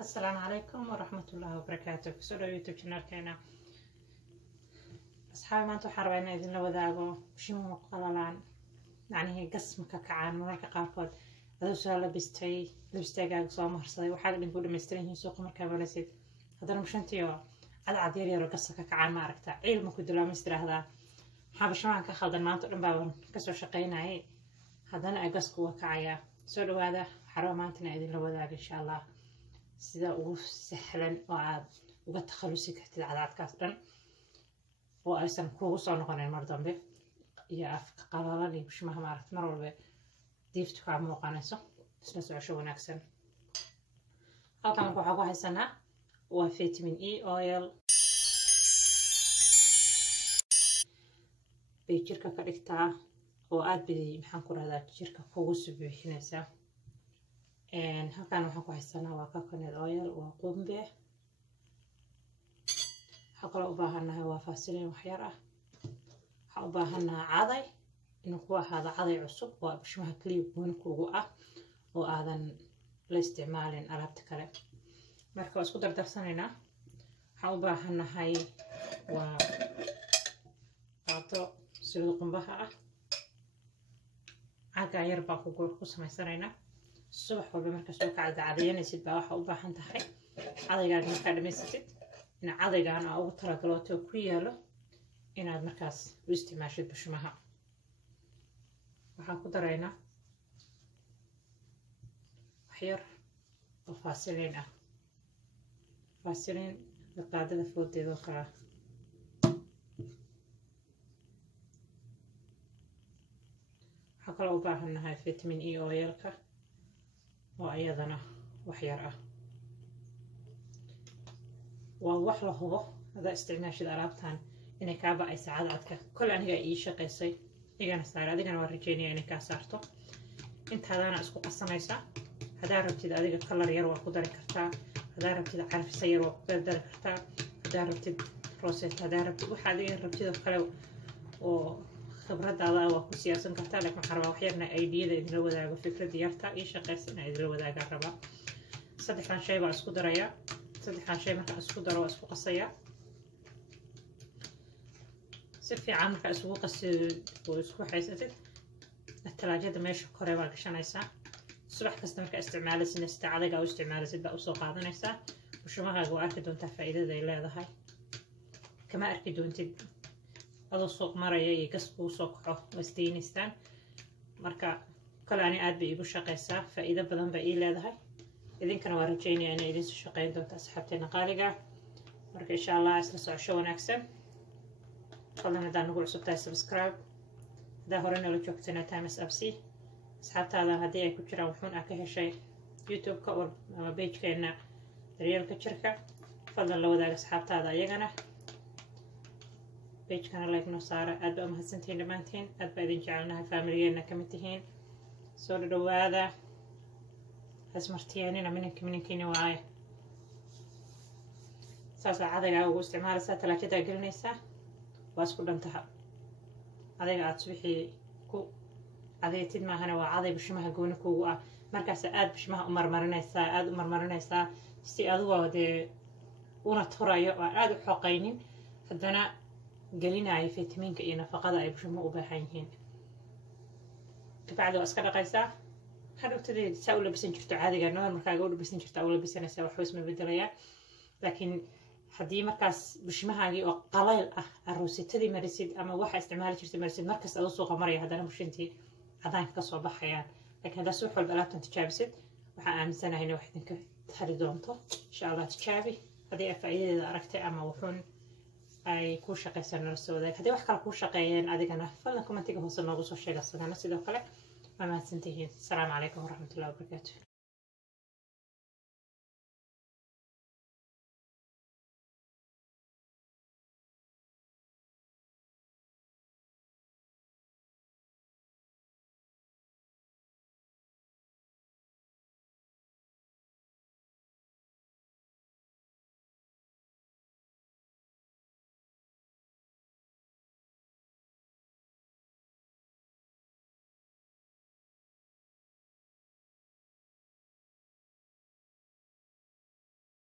السلام عليكم ورحمة الله وبركاته. كسولو يوتيوب channel كينا أصحابي ما أنتو حاربين إذن لو ذاقو بشيمو قلالان يعني هي قسم ككعان مركا قاركود هذا سؤال لبستيقاق سوا مهرصدي وحاجة بنقول مسترين هي سوق مركا بلسيد هذا مشانتيو عاد يريرو قصة ككعان ما أركتا عيل مكو دلو مستر هذا حابش معك خالدن ما أنتو لنباون كسو شقينا هذا أنا أقص قوة كعايا سولو هذا حراماتنا إذن لو ذاق إن شاء الله sida ugu sahlan oo aad uga takhalusi kartid cadaadkaas dhan oo aysan kugu soo noqonin mar dambe iyo afka qalalan iyo bishimaha maaragta mar walba diiftu kaa muuqanayso isla socosho wanaagsan. halkan waxaa ku haysanaa waa vitamin E oil bay jirka ka dhigtaa oo aad bay maxaan ku rahdaa jirka kugu subuuxinaysaa. halkan waxaan ku haysanaa waa coconut oil waa qumbe. waxaa kaloo u baahanahay waa faasiliin waxyar ah. waxaan u baahanahay caday inuu ku ahaado caday cusub oo bishimaha kaliya gooni kugu ah oo aadan la isticmaalin alaabta kale. marka waa isku dardarsanaynaa. waxaan u baahanahay waa qaato saliid qumbaha ah. cagaa yar baan ku samaysanaynaa. subax walba marka soo kacda cadayanaysid baa waxa u baahan tahay cadaygaga markaa dhamaysatid in cadaygan aa ugu talagalooto ku yaalo inaad markaas u isticmaashid bishimaha. waxaan ku daraynaa waxyar oo faasiliin ah. faasiliin qaadada foodeeda oo kale waxaa kaloo u baahannahay vitamin E oilka oo ayadana waxyar ah. waa wax la hubo hadaa isticmaashid alaabtan inay kaa ba'aysa cadcadka. kol aniga ii shaqaysay igana saar adigana waa rajeynaya inay kaa saarto. intaadaana isku qasanaysaa. hadaa rabtid adiga kalar yar waa ku dari kartaa. hadaa rabtid carfisa yar waa ku dari kartaa. hadaa rabtid roset hadaa rabtid waxa adiga rabtid oo kale oo khibradaada waa ku siyaasan kartaa. laakiin waxaan rabaa waxyarna aydiyada idinla wadaago fikrada yarta ii shaqaysana idinla wadaagaan rabaa. saddexdan shay baa isku darayaa. saddexdan shay markaan isku daro waa isku qasayaa si fiican. markaa isugu qasid oo isku haysatid talaajada meesha kore baa gashanaysaa. subax kasta markaa isticmaalasid sida cadayga u isticmaalasid baa usoo qaadanaysaa. bushimahaaga waa arki doontaa faa'iidada ay leedahay. kama arki doontid adoo suuq maraya iyo gas kuu soo kaco wasdeynaystaan. marka kale ani aad bay igu shaqaysaa faa'iido badan bay ii leedahay. idinkana waa rajeynaya inay idin soo shaqayn doonto asxaabteena qaaliga. marka insha allah isla socosho wanaagsan. fadlan hadaa nagu cusub tahay subscribe. hadaa hore nala joogtana times absi asxaabtaada haddii ay ku jiraan wuxuun aa ka heshay youtube-ka ama page-keena daryeelka jirka fadlan la wadaaga asxaabtaada iyagana. page-kana like noo saara. aad baa mahadsantihiin dhammaantiin. aad baa idin jecelnahay faamiligeena ka mid tihiin. soo dhawaada hasmartiyaanina minankiina waaye. saasaa cadaygaa ugu isticmaalaysaa. talaajadaa gelinaysaa waa isku dhantaha. cadayga aad subixii ku cadaytid maahana waa caday bishimaha gooni kuugu ah. markaasa aad bishimaha u marmarinaysaa. aad u marmarinaysaa si adigoo dee una turayo oo aad u xoqaynin haddana gelinayo fitamiinka iyo nafaqada ay bishimuhu u baahan yihiin. kabacdi waa iska dhaqaysaa. hadhowtadeed saa u labisan jirto caadiga nool markaaga u labisan jirta u labisanaysaa waxba isma bedelayaan. laakiin haddii markaas bishimahaagii oo qalayl ah aroositadii marisid ama waxa isticmaali jirtay marisid markaas adoo suuqa maraya haddana bushintii cadaanka kasoo baxayaan. laakiin haddaa subax walba alaabtan tijaabisid waxaan aaminsanahay inay wax idinka tari doonto insha allah. tijaabi haddii ay faa'iidadeeda aragtay ama wuxuun ay kuu shaqaysan nala soo wadaag. haddii wax kale kuu shaqeeyeen adigana fadlan commentiga hoose noogu soo sheega sagana sidoo kale. waa mahadsantihiin. asalaamu calaykum waraxmatullahi wabarakaatu.